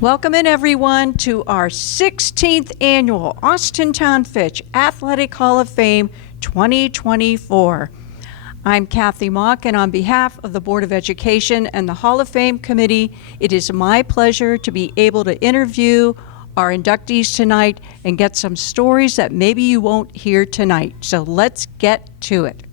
Welcome in, everyone, to our 16th annual Austintown Fitch Athletic Hall of Fame 2024. I'm Kathy Mock, and on behalf of the Board of Education and the Hall of Fame Committee, it is my pleasure to be able to interview our inductees tonight and get some stories that maybe you won't hear tonight. So let's get to it.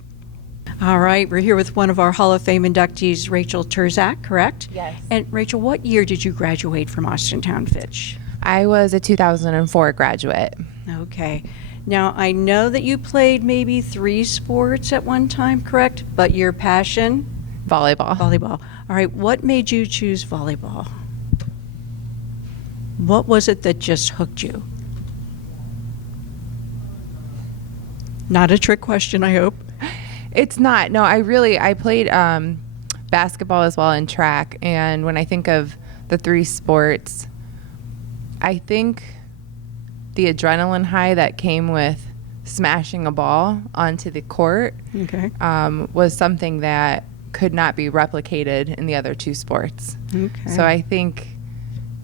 All right, we're here with one of our Hall of Fame inductees, Rachel Turzak, correct? Yes. And Rachel, what year did you graduate from Austintown Fitch? I was a 2004 graduate. Okay. Now, I know that you played maybe 3 sports at one time, correct? But your passion? Volleyball. Volleyball. All right, what made you choose volleyball? What was it that just hooked you? Not a trick question, I hope. It's not. No, I played basketball as well and track. And when I think of the 3 sports, I think the adrenaline high that came with smashing a ball onto the court was something that could not be replicated in the other 2 sports. Okay. So I think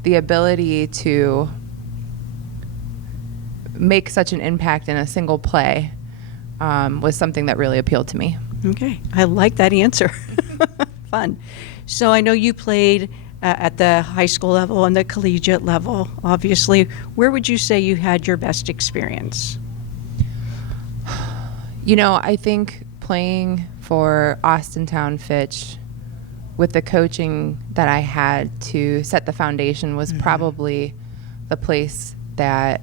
the ability to make such an impact in a single play was something that really appealed to me. Okay, I like that answer. Fun. So I know you played at the high school level and the collegiate level, obviously. Where would you say you had your best experience? You know, I think playing for Austintown Fitch with the coaching that I had to set the foundation was probably the place that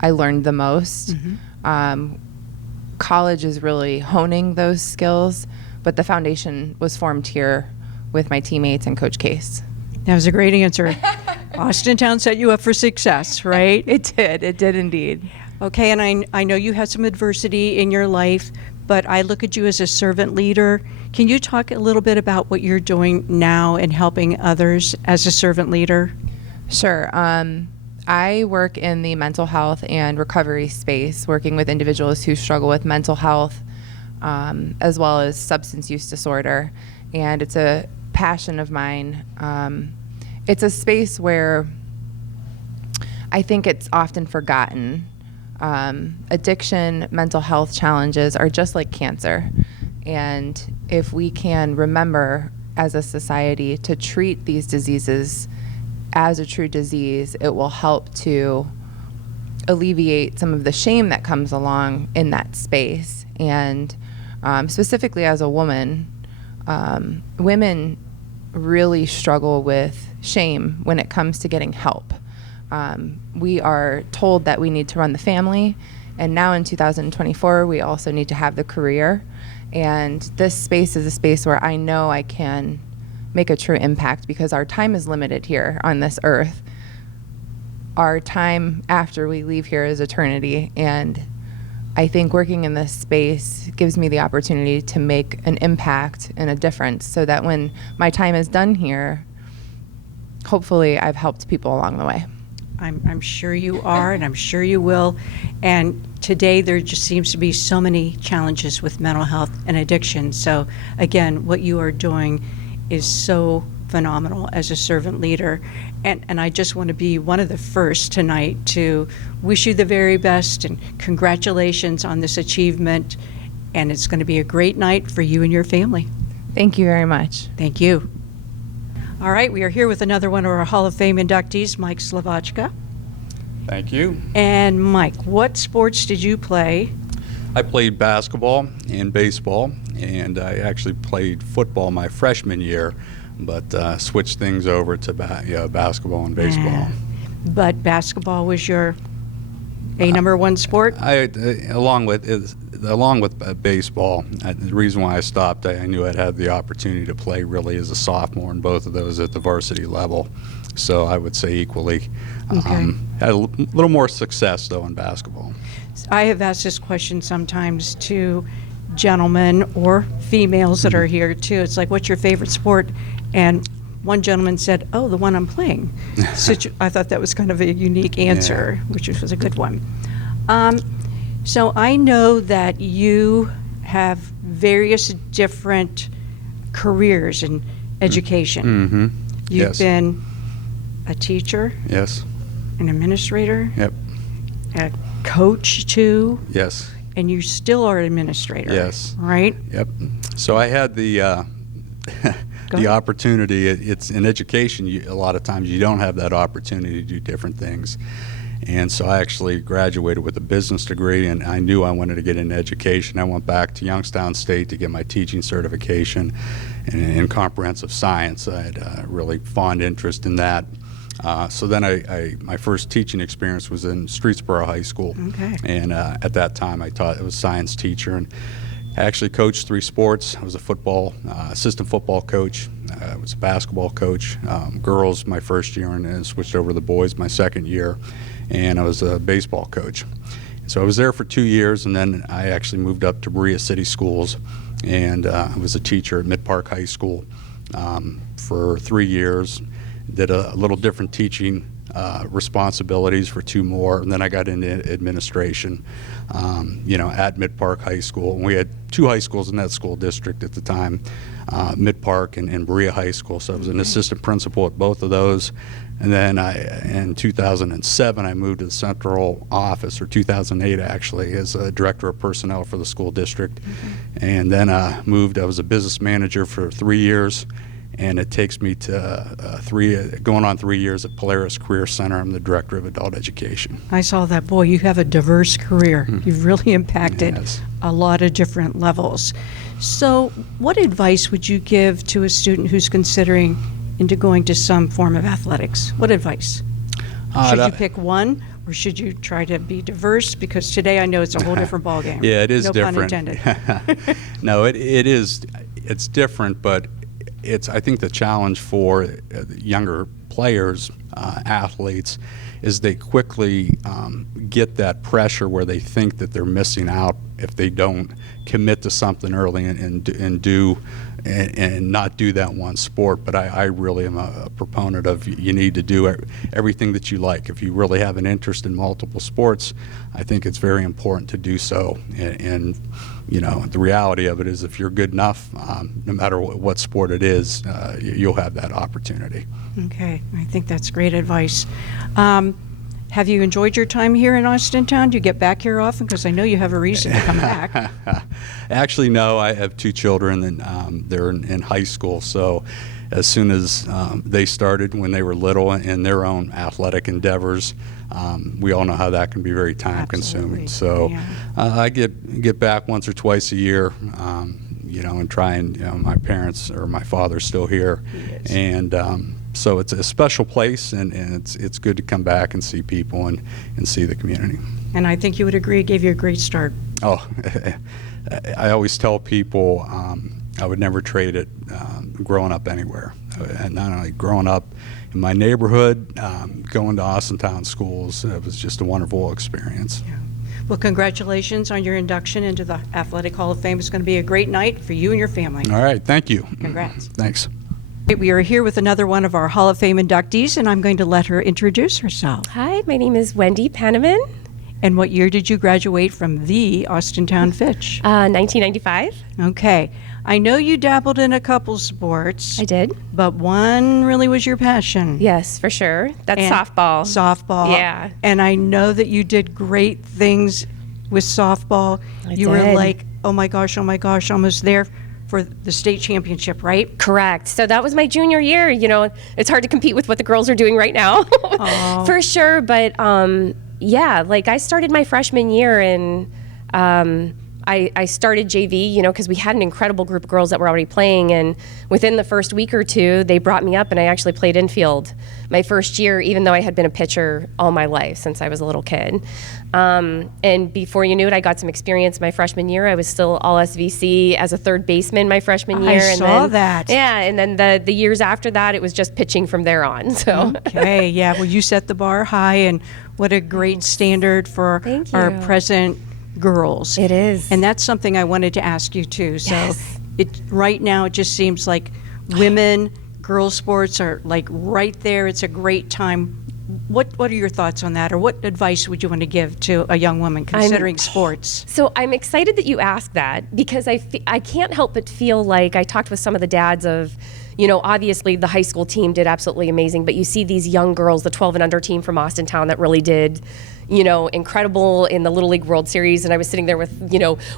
I learned the most. College is really honing those skills, but the foundation was formed here with my teammates and Coach Case. That was a great answer. Austintown set you up for success, right? It did indeed. Okay, and I know you had some adversity in your life, but I look at you as a servant leader. Can you talk a little bit about what you're doing now in helping others as a servant leader? Sure. I work in the mental health and recovery space, working with individuals who struggle with mental health as well as substance use disorder. And it's a passion of mine. It's a space where I think it's often forgotten. Addiction, mental health challenges are just like cancer. And if we can remember as a society to treat these diseases as a true disease, it will help to alleviate some of the shame that comes along in that space. And specifically as a woman, women really struggle with shame when it comes to getting help. We are told that we need to run the family, and now in 2024, we also need to have the career. And this space is a space where I know I can make a true impact because our time is limited here on this earth. Our time after we leave here is eternity, and I think working in this space gives me the opportunity to make an impact and a difference so that when my time is done here, hopefully I've helped people along the way. I'm sure you are, and I'm sure you will. And today there just seems to be so many challenges with mental health and addiction. So again, what you are doing is so phenomenal as a servant leader. And I just want to be one of the first tonight to wish you the very best and congratulations on this achievement. And it's going to be a great night for you and your family. Thank you very much. Thank you. All right, we are here with another one of our Hall of Fame inductees, Mike Slavachka. Thank you. And Mike, what sports did you play? I played basketball and baseball, and I actually played football my freshman year, but switched things over to basketball and baseball. But basketball was your number one sport? Along with baseball, the reason why I stopped, I knew I'd have the opportunity to play really as a sophomore in both of those at the varsity level. So I would say equally. Okay. Had a little more success, though, in basketball. I have asked this question sometimes to gentlemen or females that are here, too. It's like, what's your favorite sport? And one gentleman said, oh, the one I'm playing. So I thought that was kind of a unique answer, which was a good one. So I know that you have various different careers in education. Mm-hmm. You've Yes. been a teacher, Yes. an administrator, Yep. a coach too, Yes. and you still are an administrator. Yes. Right? Yep. So I had the Go the ahead. opportunity. It's in education. A lot of times you don't have that opportunity to do different things. And so I actually graduated with a business degree, and I knew I wanted to get into education. I went back to Youngstown State to get my teaching certification in comprehensive science. I had a really fond interest in that. So then my first teaching experience was in Streetsboro High School. Okay. And at that time I taught, I was a science teacher, and I actually coached 3 sports. I was a football, assistant football coach. I was a basketball coach, girls my first year, and then switched over to the boys my second year. And I was a baseball coach. So I was there for 2 years, and then I actually moved up to Berea City Schools, and I was a teacher at Mid Park High School for 3 years. Did a little different teaching responsibilities for 2 more, and then I got into administration, at Mid Park High School. And we had 2 high schools in that school district at the time, Mid Park and Berea High School. So I was an assistant principal at both of those. And then in 2007, I moved to the central office, or 2008 actually, as a director of personnel for the school district. And then I was a business manager for 3 years. And it takes me to going on 3 years at Polaris Career Center. I'm the director of adult education. I saw that. Boy, you have a diverse career. You've really impacted Yes. a lot of different levels. So what advice would you give to a student who's considering into going to some form of athletics? What advice? Should you pick one, or should you try to be diverse? Because today I know it's a whole different ballgame. Yeah, it is no different. pun intended. No, it is. It's different, but I think the challenge for younger players, athletes, is they quickly get that pressure where they think that they're missing out if they don't commit to something early and not do that one sport. But I really am a proponent of, you need to do everything that you like. If you really have an interest in multiple sports, I think it's very important to do so. And the reality of it is, if you're good enough, no matter what sport it is, you'll have that opportunity. Okay, I think that's great advice. Have you enjoyed your time here in Austintown? Do you get back here often? Because I know you have a reason to come back. Actually, no. I have 2 children, and they're in high school. So as soon as they started, when they were little, in their own athletic endeavors, we all know how that can be very time-consuming. So yeah. I get back once or twice a year, and try and, my parents, or my father's still here. He is. And so it's a special place, and it's good to come back and see people and see the community. And I think you would agree it gave you a great start. Oh, I always tell people I would never trade it growing up anywhere. And not only growing up in my neighborhood, going to Austintown schools, it was just a wonderful experience. Yeah. Well, congratulations on your induction into the Athletic Hall of Fame. It's going to be a great night for you and your family. All right, thank you. Congrats. Thanks. We are here with another one of our Hall of Fame inductees, and I'm going to let her introduce herself. Hi, my name is Wendy Paneman, And what year did you graduate from the Austintown Fitch? 1995. Okay. I know you dabbled in a couple sports. I did. But one really was your passion. Yes, for sure. That's And softball. Softball. Yeah. And I know that you did great things with softball. You were did. like, oh my gosh, almost there for the state championship, right? Correct. So that was my junior year. You know, it's hard to compete with what the girls are doing right now, for sure. But yeah, like I started my freshman year and I started JV, you know, because we had an incredible group of girls that were already playing. And within the first week or two, they brought me up and I actually played infield my first year, even though I had been a pitcher all my life since I was a little kid. And before you knew it, I got some experience my freshman year. I was still all SVC as a third baseman my freshman year. I saw that. Yeah, and then the years after that, it was just pitching from there on. So Okay, yeah. Well, you set the bar high, and what a great standard for Thank our you. present girls. It is. And that's something I wanted to ask you too. So Yes. right now it just seems like women, girls sports are like right there. It's a great time what are your thoughts on that, or what advice would you want to give to a young woman considering sports? So I'm excited that you asked that, because I can't help but feel like I talked with some of the dads of, obviously the high school team did absolutely amazing, but you see these young girls, the 12 and under team from Austintown that really did, incredible in the Little League World Series. And I was sitting there with,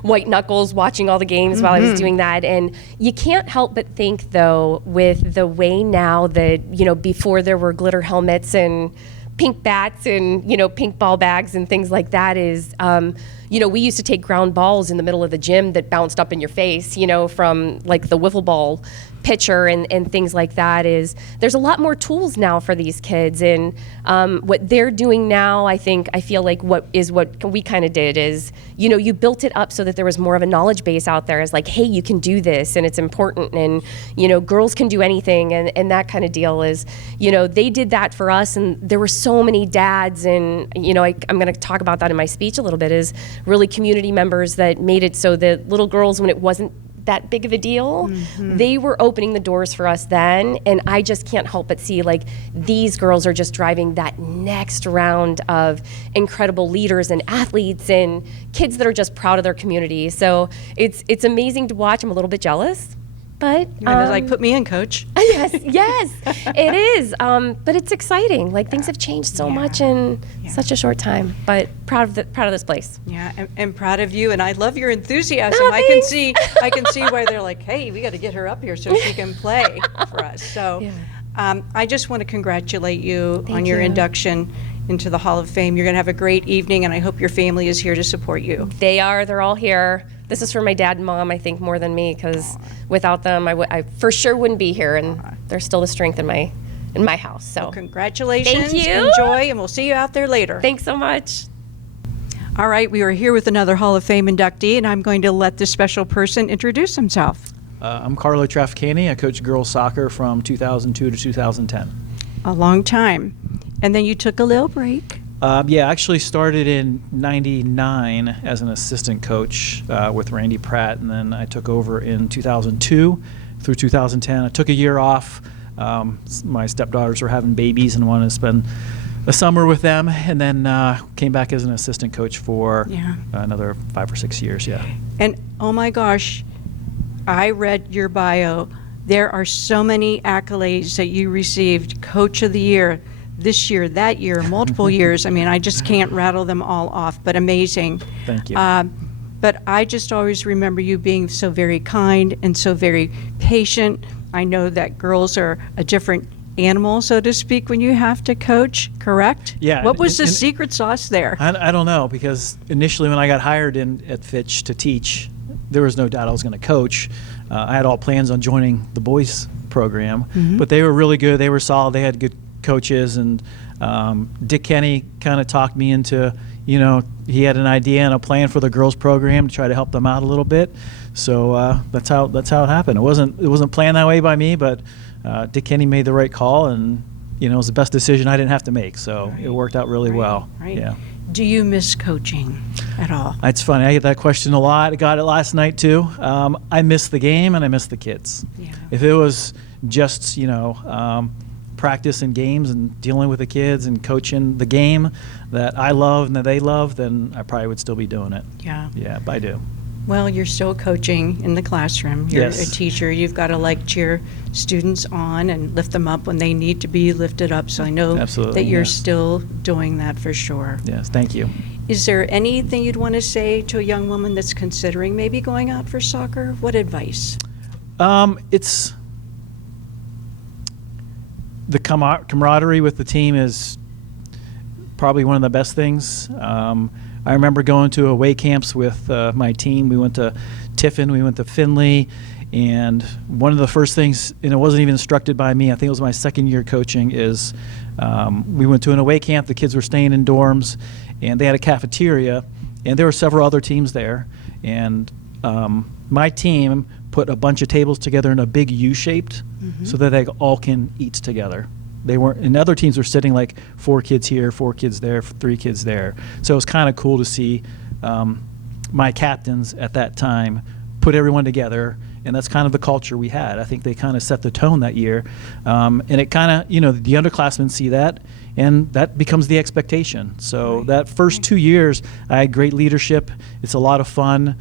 white knuckles watching all the games while I was doing that. And you can't help but think, though, with the way now that, before there were glitter helmets and pink bats and, pink ball bags and things like that is, we used to take ground balls in the middle of the gym that bounced up in your face, from like the wiffle ball pitcher and things like that. Is there's a lot more tools now for these kids, and what they're doing now, I feel like what we kind of did is, you built it up so that there was more of a knowledge base out there as like, hey, you can do this and it's important, and girls can do anything, and that kind of deal is, they did that for us, and there were so many dads, and I'm going to talk about that in my speech a little bit, is really community members that made it so that little girls, when it wasn't that big of a deal, they were opening the doors for us then, and I just can't help but see like these girls are just driving that next round of incredible leaders and athletes and kids that are just proud of their community. So it's amazing to watch. I'm a little bit jealous, but Like, put me in, coach. yes, it is. But it's exciting. Like, things have changed so much in such a short time. But proud of this place. Yeah, and proud of you, and I love your enthusiasm. Oh, I can see why they're like, hey, we got to get her up here so she can play for us. So, I just want to congratulate you on your induction into the Hall of Fame. You're going to have a great evening, and I hope your family is here to support you. They're all here. This is for my dad and mom, I think, more than me, because without them, I for sure wouldn't be here, and there's still the strength in my house. So Congratulations. Thank you. Enjoy, and we'll see you out there later. Thanks so much. All right, we are here with another Hall of Fame inductee, and I'm going to let this special person introduce himself. I'm Carlo Trafficani. I coached girls soccer from 2002 to 2010. A long time. And then you took a little break. I actually started in '99 as an assistant coach with Randy Pratt, and then I took over in 2002 through 2010. I took a year off. My stepdaughters were having babies and wanted to spend a summer with them, and then came back as an assistant coach for another 5 or 6 years. And oh my gosh, I read your bio. There are so many accolades that you received. Coach of the Year, this year, that year, multiple years. I mean, I just can't rattle them all off, but amazing. Thank you. But I just always remember you being so very kind and so very patient. I know that girls are a different animal, so to speak, when you have to coach, correct? Yeah. What was the and secret sauce there? I don't know, because initially when I got hired at Fitch to teach, there was no doubt I was going to coach. I had all plans on joining the boys program, but they were really good. They were solid. They had good coaches, and Dick Kenny kind of talked me into, he had an idea and a plan for the girls program to try to help them out a little bit. So that's how it happened. It wasn't planned that way by me, but Dick Kenny made the right call, and it was the best decision I didn't have to make. So it worked out really well. Right. Yeah. Do you miss coaching at all? It's funny. I get that question a lot. I got it last night too. I miss the game and I miss the kids. Yeah. If it was just practice and games and dealing with the kids and coaching the game that I love and that they love, then I probably would still be doing it. Yeah. Yeah, but I do. Well, you're still coaching in the classroom. You're Yes. a teacher. You've got to cheer students on and lift them up when they need to be lifted up. So I know Absolutely, that you're yeah. still doing that for sure. Yes, thank you. Is there anything you'd want to say to a young woman that's considering maybe going out for soccer? What advice? It's the camaraderie with the team is probably one of the best things. I remember going to away camps with my team. We went to Tiffin, we went to Findlay, and one of the first things, and it wasn't even instructed by me, I think it was my second year coaching, is we went to an away camp. The kids were staying in dorms, and they had a cafeteria, and there were several other teams there, and my team put a bunch of tables together in a big U-shaped so that they all can eat together. They weren't, and other teams were sitting like 4 kids here, 4 kids there, 3 kids there. So it was kind of cool to see my captains at that time put everyone together And that's kind of the culture we had. I think they kind of set the tone that year. And it kind of, the underclassmen see that, and that becomes the expectation. So that first 2 years, I had great leadership. It's a lot of fun.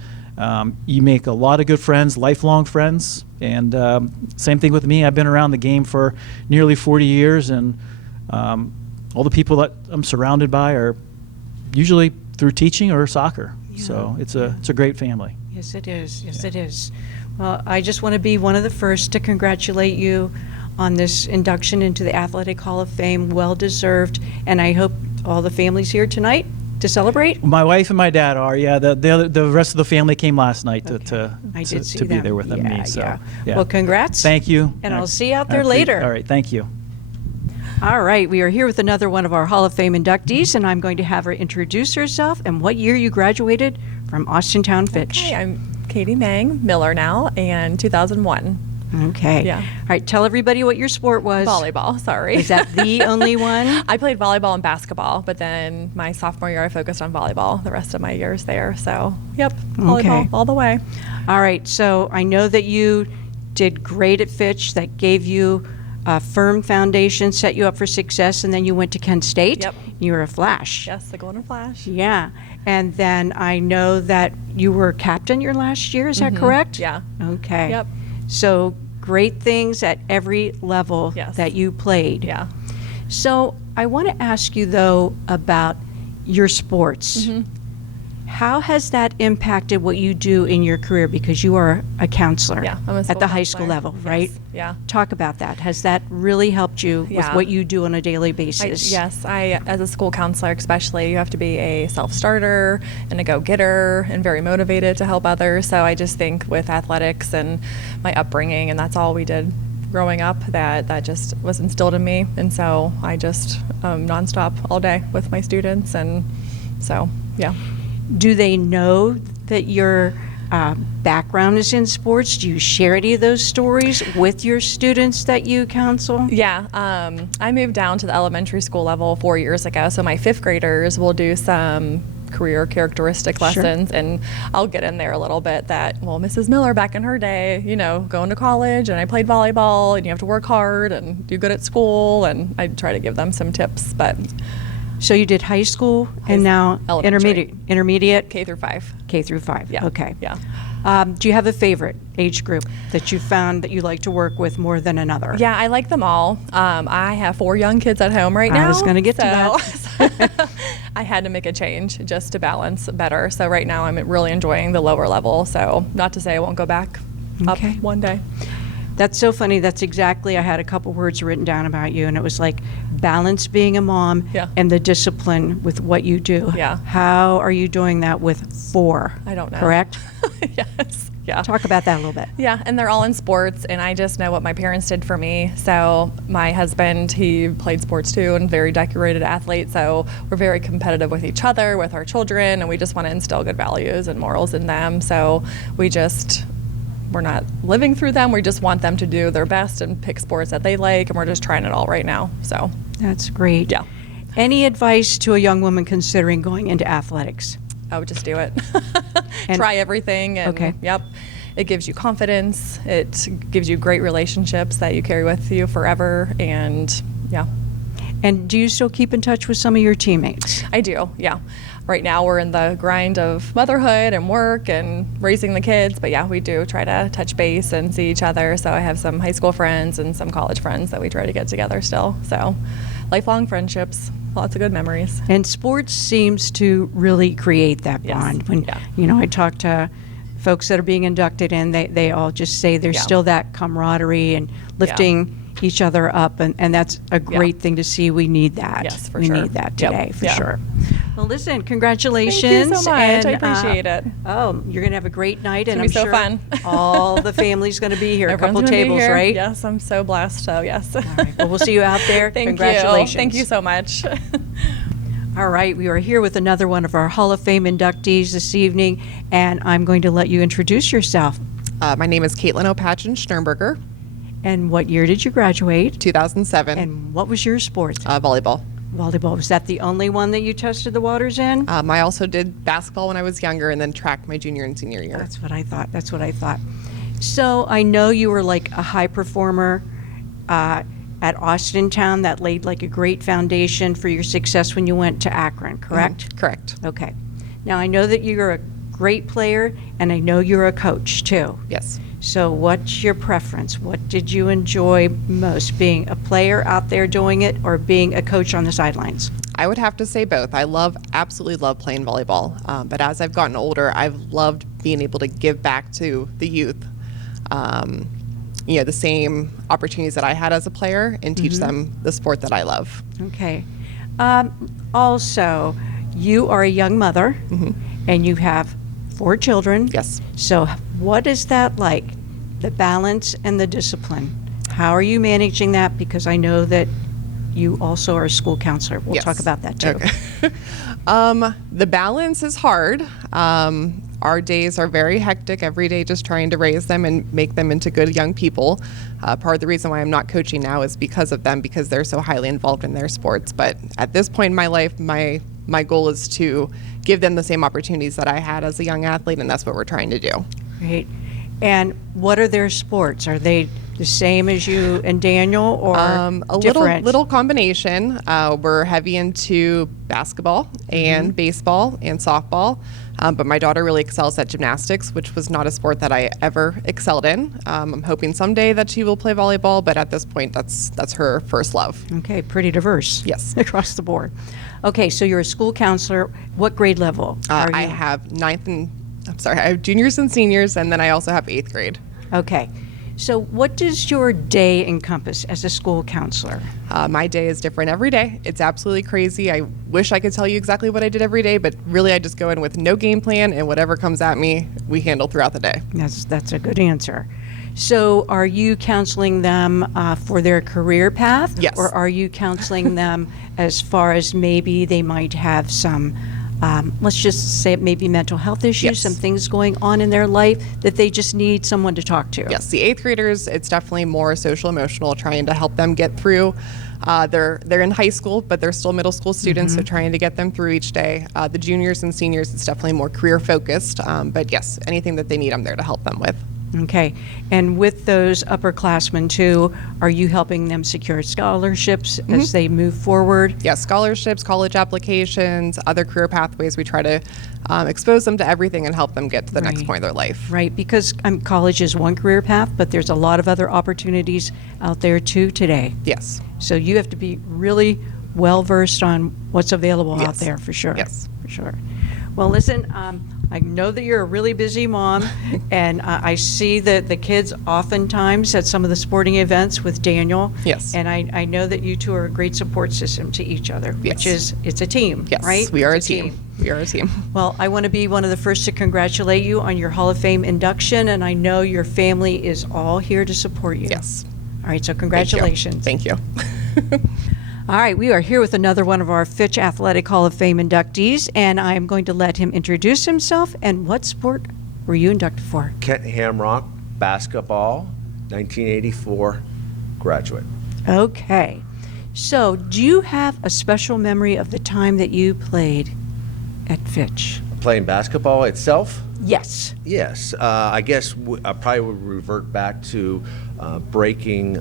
You make a lot of good friends, lifelong friends. And same thing with me. I've been around the game for nearly 40 years, and all the people that I'm surrounded by are usually through teaching or soccer. So it's a great family. Yes, it is. Yes, it is. Well, I just want to be one of the first to congratulate you on this induction into the Athletic Hall of Fame. Well deserved. And I hope all the families here tonight to celebrate. My wife and my dad are. Yeah, the rest of the family came last night I did see to be them. there with them. Yeah, me. So, yeah. Well, congrats. Thank you. And I'll see you out I there appreciate- later. All right. Thank you. All right, we are here with another one of our Hall of Fame inductees, and I'm going to have her introduce herself and what year you graduated from Austintown Fitch. Hey, I'm Katie Mang, Miller now, and 2001. Okay. Yeah. All right, tell everybody what your sport was. Volleyball, sorry. Is that the only one? I played volleyball and basketball, but then my sophomore year I focused on volleyball the rest of my years there. So, yep, volleyball Okay. all the way. All right, so I know that you did great at Fitch. That gave you a firm foundation, set you up for success, and then you went to Kent State. Yep. You were a Flash. Yes, the Golden Flash. Yeah. And then I know that you were captain your last year. Is that correct? Yeah. Okay. Yep. So great things at every level Yes. that you played. Yeah. So I want to ask you, though, about your sports. How has that impacted what you do in your career? Because you are a counselor Yeah, I'm a at school the high school counselor. level, Yes, right? yeah. Talk about that. Has that really helped you with Yeah. what you do on a daily basis? Yes, as a school counselor especially, you have to be a self-starter and a go-getter and very motivated to help others. So I just think with athletics and my upbringing, and that's all we did growing up, that just was instilled in me. And so I just nonstop all day with my students. And so, yeah. Do they know that your background is in sports? Do you share any of those stories with your students that you counsel? Yeah, I moved down to the elementary school level 4 years ago. So my fifth graders will do some career characteristic lessons, and I'll get in there a little bit that, well, Mrs. Miller back in her day, going to college, and I played volleyball, and you have to work hard and do good at school, and I try to give them some tips, but So you did high school and now elementary. intermediate, K through 5. K through 5. Yeah. Okay. Yeah. Do you have a favorite age group that you found that you like to work with more than another? Yeah, I like them all. I have 4 young kids at home right now. I was gonna get to that. I had to make a change just to balance better. So right now I'm really enjoying the lower level. So not to say I won't go back Okay. up one day. That's so funny. That's exactly, I had a couple words written down about you, and it was like balance being a mom Yeah. and the discipline with what you do. Yeah. How are you doing that with 4? I don't know. Correct? Yes. Yeah. Talk about that a little bit. Yeah, and they're all in sports, and I just know what my parents did for me. So my husband, he played sports too, and very decorated athlete. So we're very competitive with each other, with our children, and we just want to instill good values and morals in them. So we're not living through them. We just want them to do their best and pick sports that they like, and we're just trying it all right now. So That's great. yeah, Any advice to a young woman considering going into athletics? I would just do it. And- Try everything. And, Okay. Yep. It gives you confidence. It gives you great relationships that you carry with you forever. And yeah, And do you still keep in touch with some of your teammates? I do. Yeah. Right now we're in the grind of motherhood and work and raising the kids. But yeah, we do try to touch base and see each other. So I have some high school friends and some college friends that we try to get together still. So lifelong friendships, lots of good memories. And sports seems to really create that Yes. bond. When Yeah. I talk to folks that are being inducted in, they all just say there's Yeah. still that camaraderie and lifting each other up, and that's a great thing to see. We need that. Yes, for we sure. need that Yep. today, for Yeah. sure. Well, listen, congratulations. Thank you so much. and, I appreciate it. Oh, you're going to have a great night, and I'm It's sure gonna be so fun. all the family's going to be here. A Everyone's couple gonna be tables, here. right? Yes, I'm so blessed. So yes. All right. Well, we'll see you out there. Thank Congratulations. you. Thank you so much. All right, we are here with another one of our Hall of Fame inductees this evening, and I'm going to let you introduce yourself. My name is Caitlin O'Patchen Sternberger, And what year did you graduate? 2007, And what was your sport? volleyball. Volleyball. Was that the only one that you tested the waters in? I also did basketball when I was younger and then track my junior and senior year. That's what I thought. That's what I thought. So I know you were like a high performer at Austintown that laid like a great foundation for your success when you went to Akron, correct? Correct. Okay. Now I know that you're a great player and I know you're a coach too. Yes. So what's your preference? What did you enjoy most, being a player out there doing it or being a coach on the sidelines? I would have to say both. Absolutely love playing volleyball. But as I've gotten older, I've loved being able to give back to the youth, the same opportunities that I had as a player and teach them the sport that I love. Okay. Also, you are a young mother and you have 4 children. Yes. So what is that like, the balance and the discipline? How are you managing that? Because I know that you also are a school counselor. We'll Yes. talk about that too. Okay. The balance is hard. Our days are very hectic every day, just trying to raise them and make them into good young people. Part of the reason why I'm not coaching now is because of them, because they're so highly involved in their sports. But at this point in my life, my goal is to give them the same opportunities that I had as a young athlete, and that's what we're trying to do. Great. And what are their sports? Are they the same as you and Daniel, or A different? little combination. We're heavy into basketball and baseball and softball, but my daughter really excels at gymnastics, which was not a sport that I ever excelled in. I'm hoping someday that she will play volleyball, but at this point, that's her first love. Okay, pretty diverse. Yes. Across the board. Okay, so you're a school counselor. What grade level are you? I have I have juniors and seniors, and then I also have 8th grade. Okay. So what does your day encompass as a school counselor? My day is different every day. It's absolutely crazy. I wish I could tell you exactly what I did every day, but really I just go in with no game plan, and whatever comes at me, we handle throughout the day. That's a good answer. So are you counseling them for their career path? Yes. Or are you counseling them as far as maybe they might have some, let's just say maybe mental health issues, Yes. some things going on in their life that they just need someone to talk to? Yes, the 8th graders, it's definitely more social emotional, trying to help them get through. They're in high school, but they're still middle school students, so trying to get them through each day. The juniors and seniors, it's definitely more career focused. But yes, anything that they need, I'm there to help them with. Okay. And with those upperclassmen too, are you helping them secure scholarships as they move forward? Yeah, scholarships, college applications, other career pathways. We try to expose them to everything and help them get to the next Right. point of their life. Right, because college is one career path, but there's a lot of other opportunities out there too today. Yes. So you have to be really well versed on what's available out Yes. there for sure. Yes. For sure. Well, listen, I know that you're a really busy mom, and I see that the kids oftentimes at some of the sporting events with Daniel. Yes. And I know that you two are a great support system to each other, which Yes. it's a team, Yes, right? we are It's a team. We are a team. Well, I want to be one of the first to congratulate you on your Hall of Fame induction, and I know your family is all here to support you. Yes. All right, so congratulations. Thank you. All right, we are here with another one of our Fitch Athletic Hall of Fame inductees, and I am going to let him introduce himself. And what sport were you inducted for? Kent Hamrock, basketball, 1984 graduate. Okay. So, do you have a special memory of the time that you played at Fitch? Playing basketball itself? Yes. Yes. I guess I probably would revert back to breaking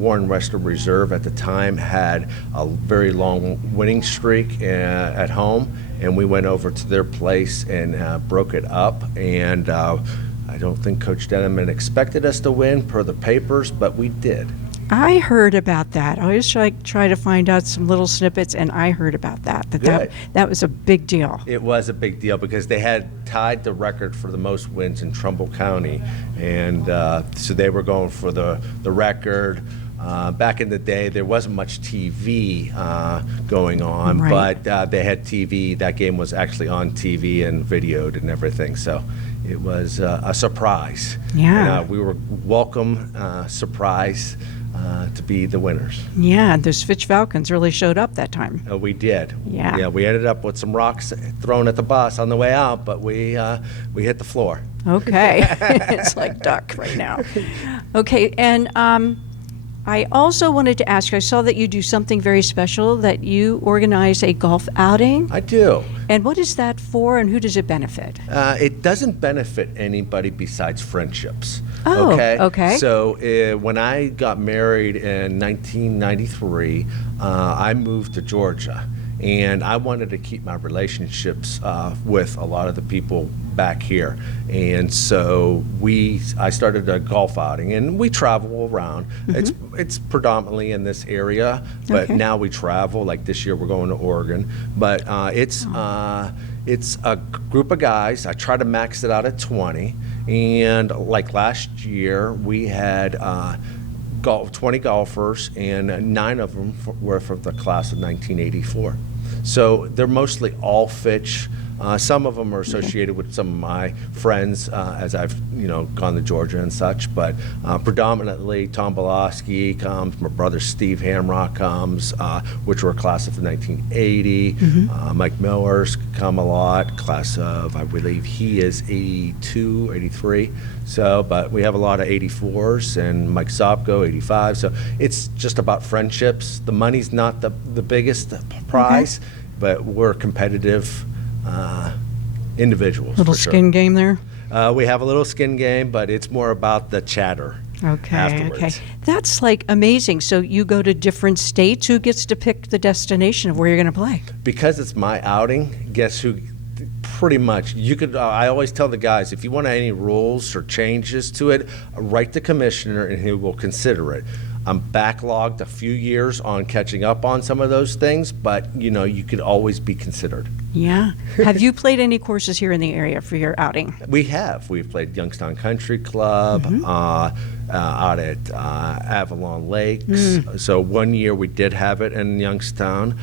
Warren Western Reserve at the time had a very long winning streak at home, and we went over to their place and broke it up. And I don't think Coach Denneman expected us to win per the papers, but we did. I heard about that. I always try to find out some little snippets, and I heard about that. Good. That was a big deal. It was a big deal because they had tied the record for the most wins in Trumbull County, and so they were going for the record. Back in the day, there wasn't much TV going on, Right. but they had TV. That game was actually on TV and videoed and everything, so it was a surprise. Yeah. And, we were welcome, surprise to be the winners. Yeah, those Fitch Falcons really showed up that time. We did. Yeah. Yeah, we ended up with some rocks thrown at the bus on the way out, but we hit the floor. Okay. It's like duck right now. Okay, and I also wanted to ask you, I saw that you do something very special, that you organize a golf outing. I do. And what is that for, and who does it benefit? It doesn't benefit anybody besides friendships. Oh, okay. So when I got married in 1993, I moved to Georgia. And I wanted to keep my relationships with a lot of the people back here. And so I started a golf outing, and we travel around. It's predominantly in this area, but Okay. now we travel. Like this year, we're going to Oregon. But it's a group of guys. I try to max it out at 20. And like last year, we had 20 golfers, and 9 of them were from the class of 1984. So they're mostly all Fitch. Some of them are associated with some of my friends as I've gone to Georgia and such, but predominantly Tom Boloski comes, my brother Steve Hamrock comes, which were a class of the 1980. Mike Miller's come a lot, class of, I believe he is 82, 83. So, but we have a lot of 84s, and Mike Sopko, 85. So it's just about friendships. The money's not the biggest prize, but we're competitive individuals. Little for sure. skin game there. We have a little skin game, but it's more about the chatter. Okay, afterwards. okay. That's like amazing. So you go to different states. Who gets to pick the destination of where you're going to play? Because it's my outing, guess who? Pretty much, you could. I always tell the guys, if you want any rules or changes to it, write the commissioner, and he will consider it. I'm backlogged a few years on catching up on some of those things, but you could always be considered. Yeah. Have you played any courses here in the area for your outing? We have. We've played Youngstown Country Club, out at Avalon Lakes. So one year we did have it in Youngstown.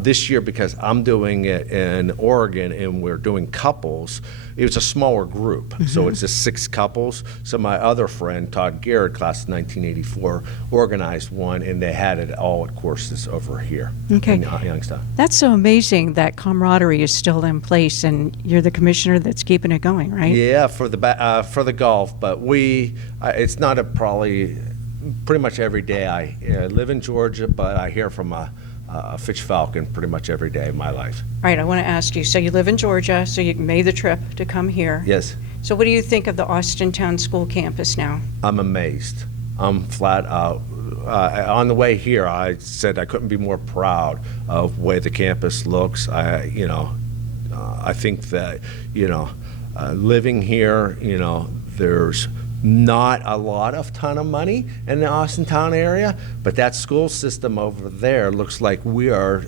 This year, because I'm doing it in Oregon and we're doing couples, it was a smaller group. So it's just 6 couples. So my other friend, Todd Garrett, class of 1984, organized one, and they had it all at courses over here in Youngstown. That's so amazing that camaraderie is still in place, and you're the commissioner that's keeping it going, right? Yeah, for the golf, but it's not probably pretty much every day. I live in Georgia, but I hear from a Fitch Falcon pretty much every day of my life. All right, I want to ask you, so you live in Georgia, so you made the trip to come here. Yes, So what do you think of the Austintown School campus now? I'm amazed. I'm flat out. On the way here, I said I couldn't be more proud of the way the campus looks. I think that living here, there's not a lot of ton of money in the Austintown area, but that school system over there looks like we are,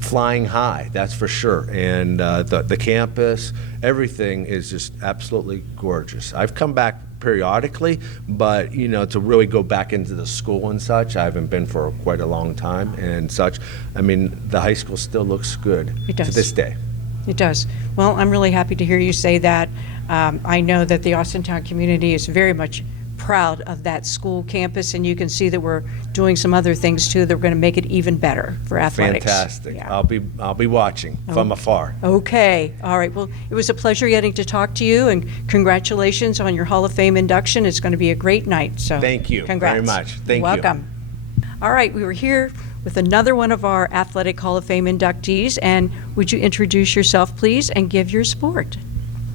flying high, that's for sure. And the campus, everything is just absolutely gorgeous. I've come back periodically, but to really go back into the school and such, I haven't been for quite a long time and such. I mean, the high school still looks good It to does. this day. It does. Well, I'm really happy to hear you say that. I know that the Austintown community is very much proud of that school campus, and you can see that we're doing some other things too that we're going to make it even better for athletics. Fantastic. Yeah. I'll be watching from afar. Okay. All right. Well, it was a pleasure getting to talk to you, and congratulations on your Hall of Fame induction. It's going to be a great night. So Thank you congrats. very much. Thank you. Welcome. All right. We were here with another one of our Athletic Hall of Fame inductees, and would you introduce yourself, please, and give your sport?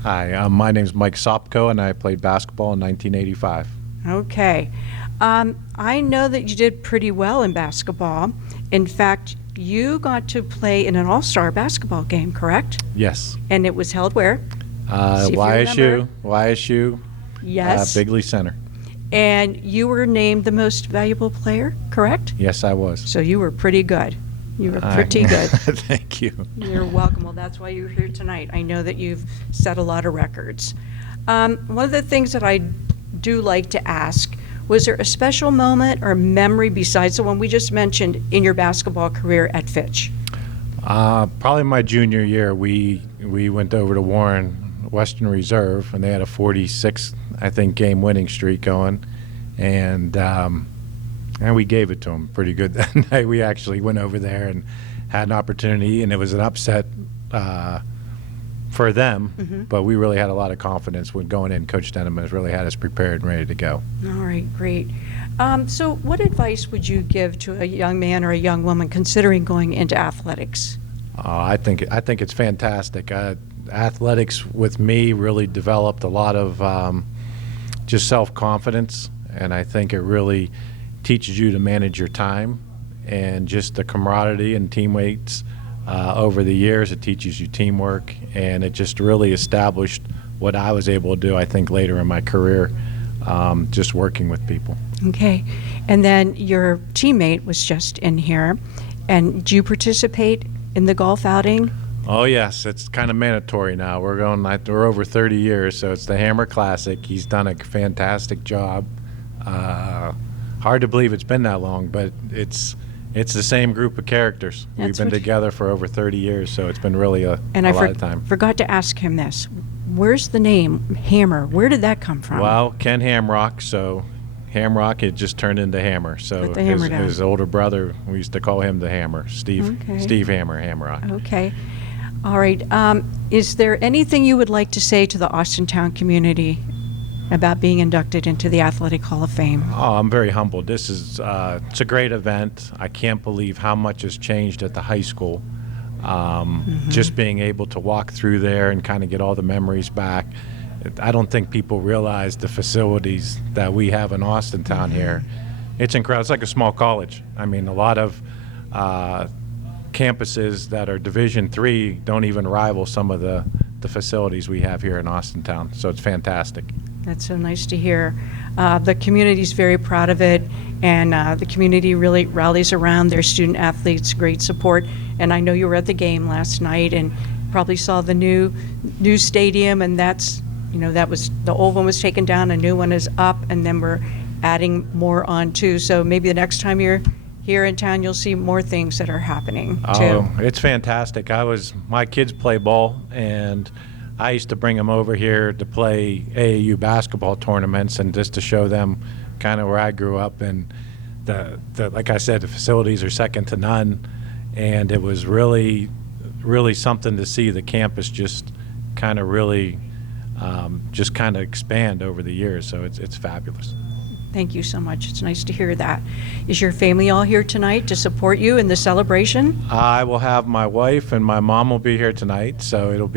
Hi, my name's Mike Sopko, and I played basketball in 1985. Okay. I know that you did pretty well in basketball. In fact, you got to play in an all-star basketball game, correct? Yes. And it was held where? See if you YSU, Yes. Bigley Center. And you were named the most valuable player, correct? Yes, I was. So you were pretty good. You were pretty good. Thank you. You're welcome. Well, that's why you're here tonight. I know that you've set a lot of records. One of the things that I do like to ask, was there a special moment or memory besides the one we just mentioned in your basketball career at Fitch? Probably my junior year, we went over to Warren Western Reserve, and they had a 46, I think, game winning streak going, and we gave it to them pretty good that night. We actually went over there and had an opportunity, and it was an upset for them, but we really had a lot of confidence when going in. Coach Denham has really had us prepared and ready to go. All right, great. So what advice would you give to a young man or a young woman considering going into athletics? I think it's fantastic. Athletics with me really developed a lot of just self-confidence, and I think it really teaches you to manage your time and just the camaraderie and teammates. Over the years, it teaches you teamwork, and it just really established what I was able to do, I think, later in my career, just working with people. Okay. And then your teammate was just in here. And do you participate in the golf outing? Oh yes, it's kind of mandatory now. We're over 30 years, so it's the Hammer Classic. He's done a fantastic job. Hard to believe it's been that long, but it's the same group of characters. We've That's been what- together for over 30 years, so it's been really a And lot I of time. forgot to ask him this. Where's the name Hammer? Where did that come from? Well, Ken Hamrock, so Hamrock had just turned into Hammer. So Put the hammer down. his older brother, we used to call him the Hammer, Steve Okay. Steve Hammer Hamrock. Okay. All right. Is there anything you would like to say to the Austintown community about being inducted into the Athletic Hall of Fame? Oh, I'm very humbled. This is it's a great event. I can't believe how much has changed at the high school. Just being able to walk through there and kind of get all the memories back. I don't think people realize the facilities that we have in Austintown here. It's incredible. It's like a small college. I mean, a lot of campuses that are Division III don't even rival some of the facilities we have here in Austintown. So it's fantastic. That's so nice to hear. The community's very proud of it, and the community really rallies around their student athletes, great support. And I know you were at the game last night and probably saw the new stadium, and that's, that was, the old one was taken down, a new one is up, and then we're adding more on too. So maybe the next time you're here in town, you'll see more things that are happening too. Oh, it's fantastic. My kids play ball, and I used to bring them over here to play AAU basketball tournaments and just to show them kind of where I grew up. And like I said, the facilities are second to none, and it was really, really something to see the campus just kind of really just kind of expand over the years. So it's fabulous. Thank you so much. It's nice to hear that. Is your family all here tonight to support you in the celebration? I will have my wife and my mom will be here tonight, so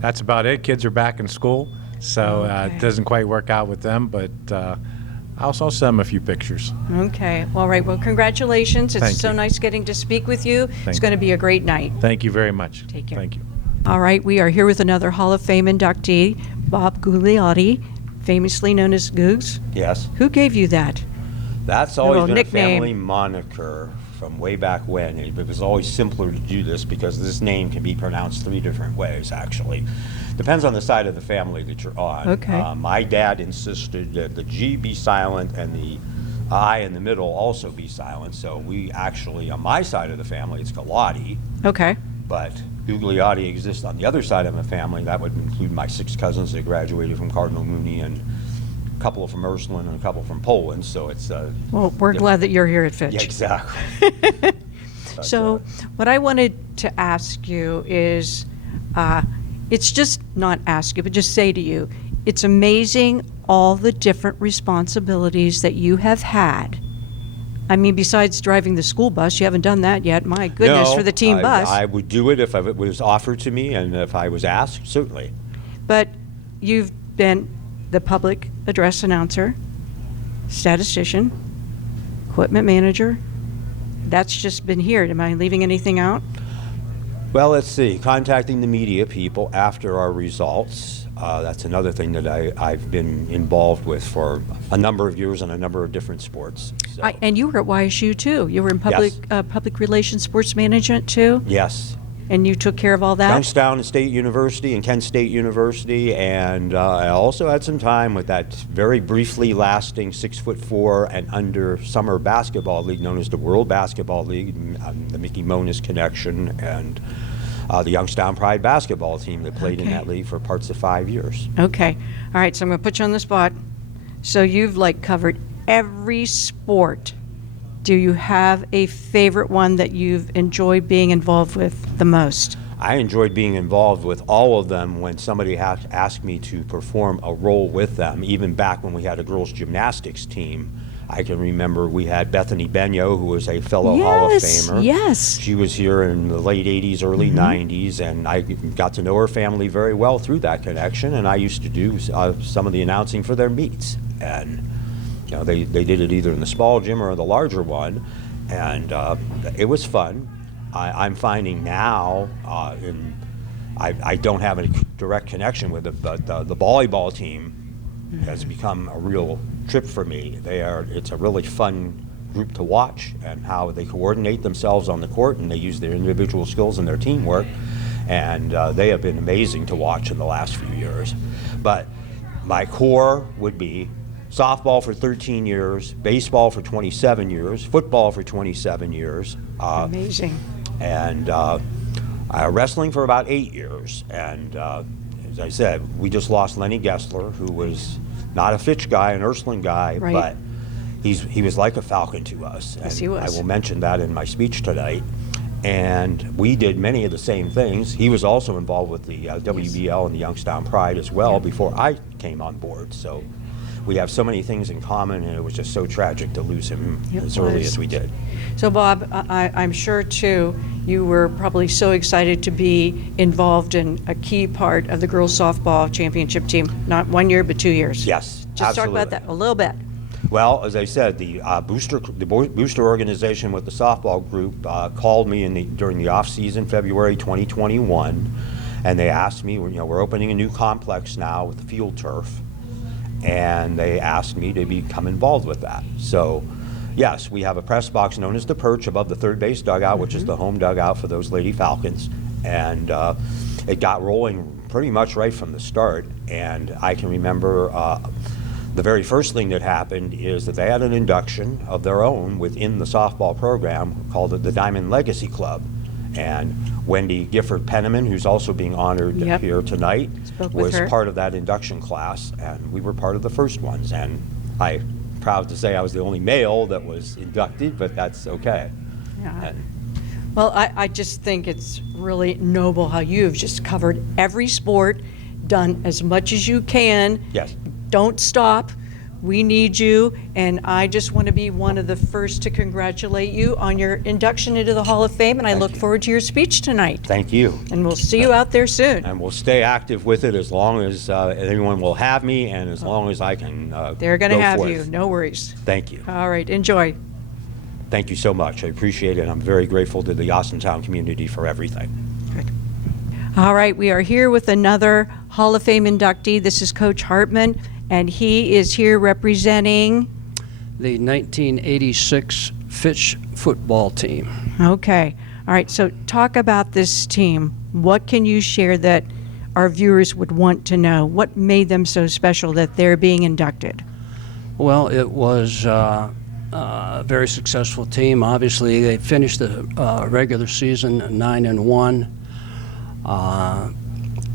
that's about it. Kids are back in school, so Okay. it doesn't quite work out with them, but I'll send them a few pictures. Okay. All right. Well, congratulations. It's Thank so you. nice getting to speak with you. It's Thank going to be a great night. Thank you very much. Take care. Thank you. All right. We are here with another Hall of Fame inductee, Bob Gugliotti, famously known as Googs. Yes, Who gave you that? that's Little always been nickname. a family moniker from way back when. It was always simpler to do this because this name can be pronounced 3 different ways, actually. Depends on the side of the family that you're on. Okay. My dad insisted that the G be silent and the I in the middle also be silent. So we actually, on my side of the family, it's Galati, Okay. but Gugliotti exists on the other side of the family. That would include my 6 cousins that graduated from Cardinal Mooney, and a couple from Ursuline and a couple from Poland. So it's Well, we're glad that you're here at Fitch. yeah, exactly. But, So what I wanted to ask you is, it's just not ask you, but just say to you, it's amazing all the different responsibilities that you have had. I mean, besides driving the school bus, you haven't done that yet. My goodness, no, for the team bus. I would do it if it was offered to me and if I was asked, certainly. But you've been the public address announcer, statistician, equipment manager. That's just been here. Am I leaving anything out? Well, let's see. Contacting the media people after our results. That's another thing that I've been involved with for a number of years on a number of different sports. So, And you were at YSU too. You were in public relations, sports management too, yes. and you took care of all that. Youngstown State University and Kent State University, and I also had some time with that very briefly lasting 6'4" and under summer basketball league known as the World Basketball League, the Mickey Monis connection, and the Youngstown Pride basketball team that played in Okay. that league for parts of 5 years. Okay. All right. So I'm going to put you on the spot. So you've covered every sport. Do you have a favorite one that you've enjoyed being involved with the most? I enjoyed being involved with all of them when somebody asked me to perform a role with them, even back when we had a girls' gymnastics team. I can remember we had Bethany Benyo, who was a fellow Hall of Yes, Famer. yes. She was here in the late 80s, early 90s, and I got to know her family very well through that connection, and I used to do some of the announcing for their meets. And you know, they did it either in the small gym or the larger one, and it was fun. I'm finding now, I don't have a direct connection with it, but the volleyball team has become a real trip for me. It's a really fun group to watch, and how they coordinate themselves on the court, and they use their individual skills and their teamwork, and they have been amazing to watch in the last few years. But my core would be softball for 13 years, baseball for 27 years, football for 27 years. Amazing. And wrestling for about 8 years. And as I said, we just lost Lenny Gessler, who was not a Fitch guy, an Ursuline guy, Right. but he was like a falcon to us. Yes, and he was. I will mention that in my speech tonight. And we did many of the same things. He was also involved with the WBL and the Youngstown Pride as well before I came on board. So we have so many things in common, and it was just so tragic to lose him It as early was. as we did. So Bob, I'm sure too, you were probably so excited to be involved in a key part of the girls softball championship team, not 1 year, but 2 years. Yes, Just talk about absolutely. that a little bit. Well, as I said, the booster organization with the softball group called me during the off season, February 2021, and they asked me, we're opening a new complex now with the field turf, and they asked me to become involved with that. So, yes, we have a press box known as the Perch above the third base dugout, which is the home dugout for those Lady Falcons, and it got rolling pretty much right from the start. And I can remember the very first thing that happened is that they had an induction of their own within the softball program called the Diamond Legacy Club. And Wendy Gifford Penniman, who's also being honored Yep. here tonight, Spoke with was her. part of that induction class, and we were part of the first ones. And I'm proud to say I was the only male that was inducted, but that's okay. Yeah. And Well, I just think it's really noble how you've just covered every sport, done as much as you can. yes, Don't stop. We need you, and I just want to be one of the first to congratulate you on your induction into the Hall of Fame, and I look you. forward to your speech tonight. thank you. And we'll see you out there soon. And we'll stay active with it as long as anyone will have me, and as long as I can They're going to go have forth. you, no worries. Thank you. All right, enjoy. Thank you so much. I appreciate it. I'm very grateful to the Austintown community for everything. All right, we are here with another Hall of Fame inductee. This is Coach Hartman, and he is here representing, the 1986 Fitch football team. okay. All right, so talk about this team. What can you share that our viewers would want to know? What made them so special that they're being inducted? Well, it was a very successful team. Obviously, they finished the regular season 9-1.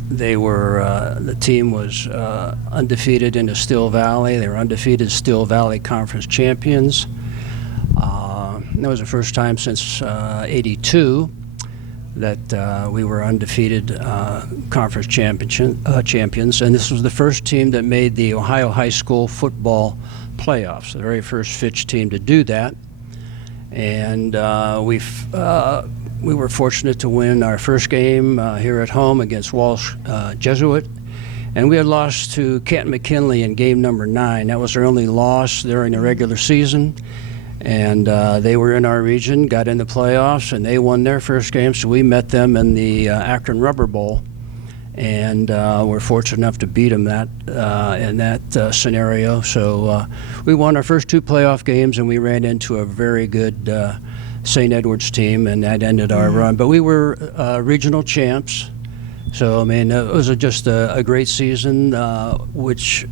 The team was undefeated in the Still Valley. They were undefeated Still Valley Conference champions. That was the first time since '82 that we were undefeated conference champions, and this was the first team that made the Ohio High School football playoffs, the very first Fitch team to do that. And we were fortunate to win our first game here at home against Walsh Jesuit, and we had lost to Canton McKinley in game number 9. That was our only loss during the regular season, and they were in our region, got in the playoffs, and they won their first game, so we met them in the Akron Rubber Bowl, and we're fortunate enough to beat them in that scenario. So we won our first 2 playoff games, and we ran into a very good St. Edward's team, and that ended our run. But we were regional champs, so I mean it was just a great season, which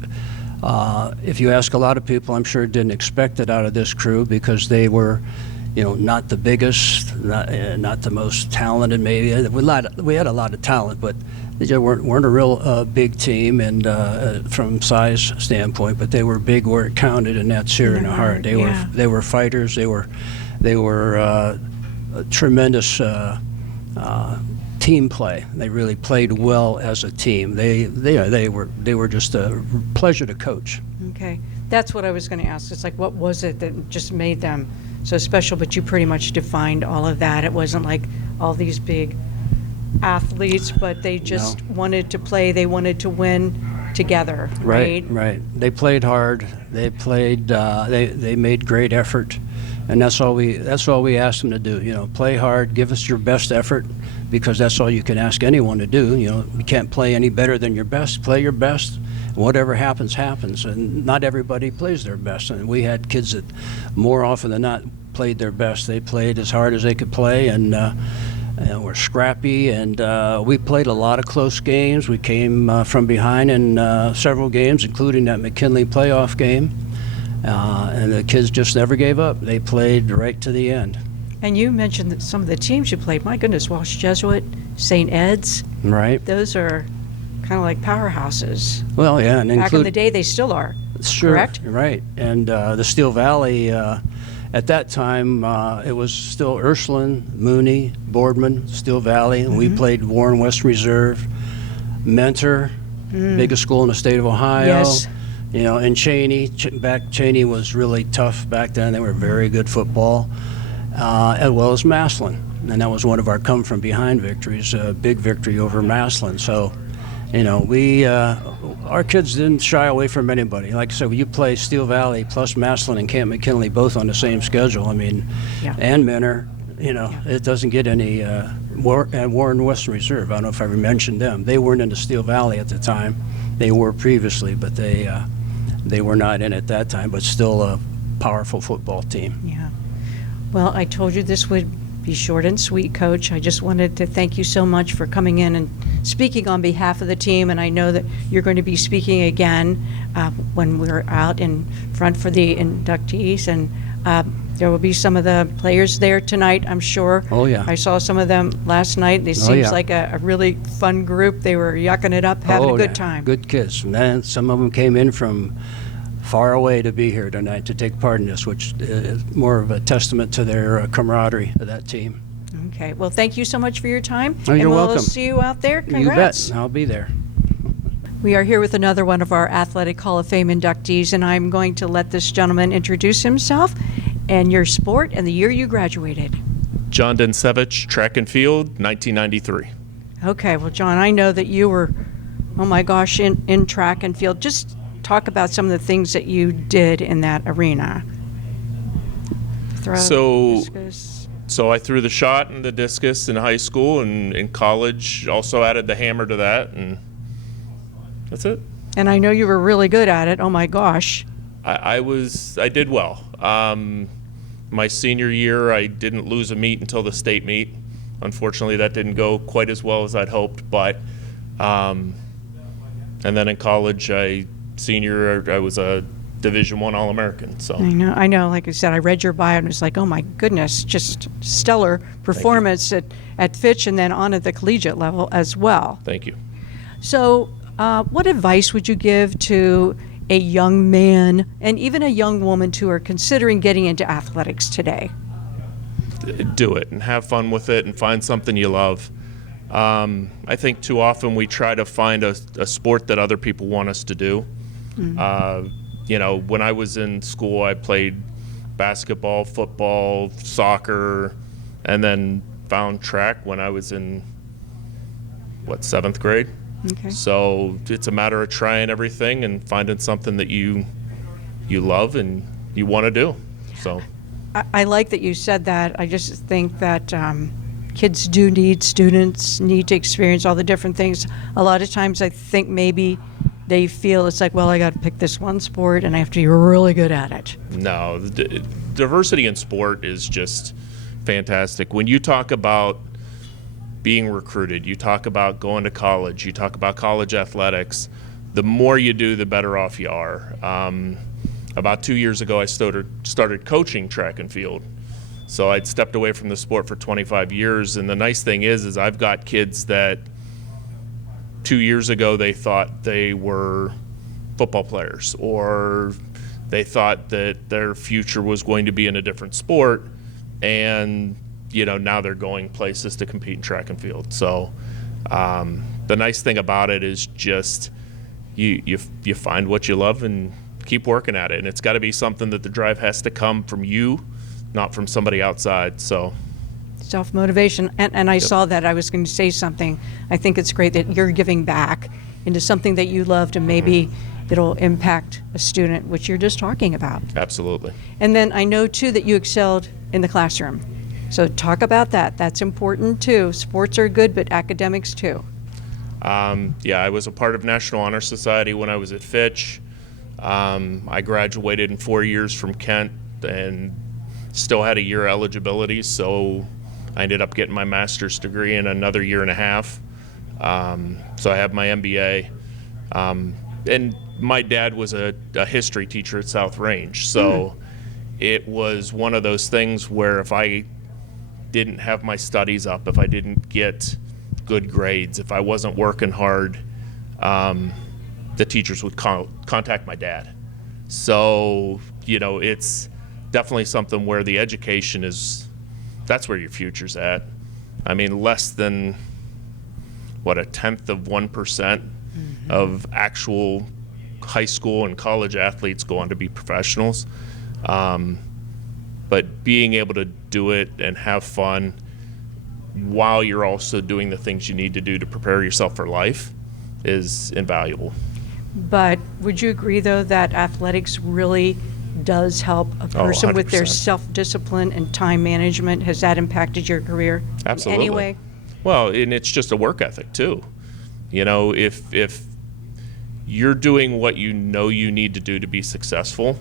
if you ask a lot of people, I'm sure didn't expect it out of this crew, because they were, not the biggest, not the most talented. Maybe we had a lot of talent, but they just weren't a real big team, and from size standpoint. But they were big where it counted, and that's here in the heart. They were fighters. They were a tremendous team play. They really played well as a team. They were just a pleasure to coach. Okay. That's what I was going to ask. It's like, what was it that just made them so special? But you pretty much defined all of that. It wasn't like all these big athletes, but they just wanted to play. They wanted to win together, right? Right. They played hard. They played. They made great effort, and that's all we asked them to do. You know, play hard, give us your best effort, because that's all you can ask anyone to do. You know, you can't play any better than your best. Play your best. Whatever happens, happens, and not everybody plays their best. And we had kids that, more often than not, played their best. They played as hard as they could play, and were scrappy. And we played a lot of close games. We came from behind in several games, including that McKinley playoff game. And the kids just never gave up. They played right to the end. And you mentioned that some of the teams you played. My goodness, Walsh Jesuit, St. Ed's. Right. Those are kind of like powerhouses. Well, yeah, and Back in the day, they still are. Sure, correct? Right. And the Steel Valley, at that time, it was still Ursuline, Mooney, Boardman, Steel Valley, and we played Warren West Reserve, Mentor, biggest school in the state of Ohio. Yes. You know, and Cheney. Cheney was really tough back then. They were very good football, as well as Massillon. And that was one of our come-from-behind victories, a big victory over Massillon. So, you know, our kids didn't shy away from anybody. Like I said, when you play Steel Valley plus Massillon and Camp McKinley both on the same schedule, I mean, and Mentor, you know, it doesn't get any, and Warren Western Reserve, I don't know if I ever mentioned them. They weren't in the Steel Valley at the time. They were previously, but they were not in at that time, but still a powerful football team. Yeah. Well, I told you this would be short and sweet, Coach. I just wanted to thank you so much for coming in and speaking on behalf of the team, and I know that you're going to be speaking again when we're out in front for the inductees, and there will be some of the players there tonight, I'm sure. Oh, yeah. I saw some of them last night. They seems yeah. like a really fun group. They were yucking it up, having a good time. Good kids. And then some of them came in from far away to be here tonight to take part in this, which is more of a testament to their camaraderie of that team. Okay. Well, thank you so much for your time. Oh, you're and we'll welcome. see you out there. You Congrats. bet. I'll be there. We are here with another one of our Athletic Hall of Fame inductees, and I'm going to let this gentleman introduce himself and your sport and the year you graduated. John Densevich, track and field, 1993. Okay. Well, John, I know that you were, oh my gosh, in track and field. Just talk about some of the things that you did in that arena. Throw, discus. So I threw the shot and the discus in high school, and in college also added the hammer to that, and that's it. And I know you were really good at it. Oh my gosh. I did well. My senior year, I didn't lose a meet until the state meet. Unfortunately, that didn't go quite as well as I'd hoped, but and then in college, senior, I was a Division I All-American. So I know. Like I said, I read your bio and it was like, oh my goodness, just stellar performance at Fitch and then on at the collegiate level as well. Thank you. So, what advice would you give to a young man and even a young woman who are considering getting into athletics today? Do it and have fun with it and find something you love. I think too often we try to find a sport that other people want us to do. You know, when I was in school, I played basketball, football, soccer, and then found track when I was in, 7th grade? Okay. So it's a matter of trying everything and finding something that you love and you want to do. So I like that you said that. I just think that students need to experience all the different things. A lot of times I think maybe they feel it's like, well, I got to pick this one sport and I have to be really good at it. No, diversity in sport is just fantastic. When you talk about being recruited, you talk about going to college, you talk about college athletics, the more you do, the better off you are. About 2 years ago, I started coaching track and field. So I'd stepped away from the sport for 25 years, and the nice thing is I've got kids that 2 years ago they thought they were football players, or they thought that their future was going to be in a different sport, and now they're going places to compete in track and field. So the nice thing about it is just you find what you love and keep working at it. And it's got to be something that the drive has to come from you, not from somebody outside. So Self-motivation. And I saw that. I was going to say something. I think it's great that you're giving back into something that you loved, and maybe it'll impact a student, which you're just talking about. absolutely. And then I know, too, that you excelled in the classroom. So talk about that. That's important, too. Sports are good, but academics, too. Yeah, I was a part of National Honor Society when I was at Fitch. I graduated in 4 years from Kent and still had a year eligibility, so I ended up getting my master's degree in another year and a half. So I have my MBA. And my dad was a history teacher at South Range, so it was one of those things where if I didn't have my studies up, if I didn't get good grades, if I wasn't working hard, the teachers would contact my dad. So, it's definitely something where the education that's where your future's at. I mean, less than, a 1/10% of actual high school and college athletes go on to be professionals. But being able to do it and have fun while you're also doing the things you need to do to prepare yourself for life is invaluable. But would you agree, though, that athletics really does help a person with their 100%. self-discipline and time management? Has that impacted your career Absolutely. in any way? Well, and it's just a work ethic too. If you're doing what you know you need to do to be successful,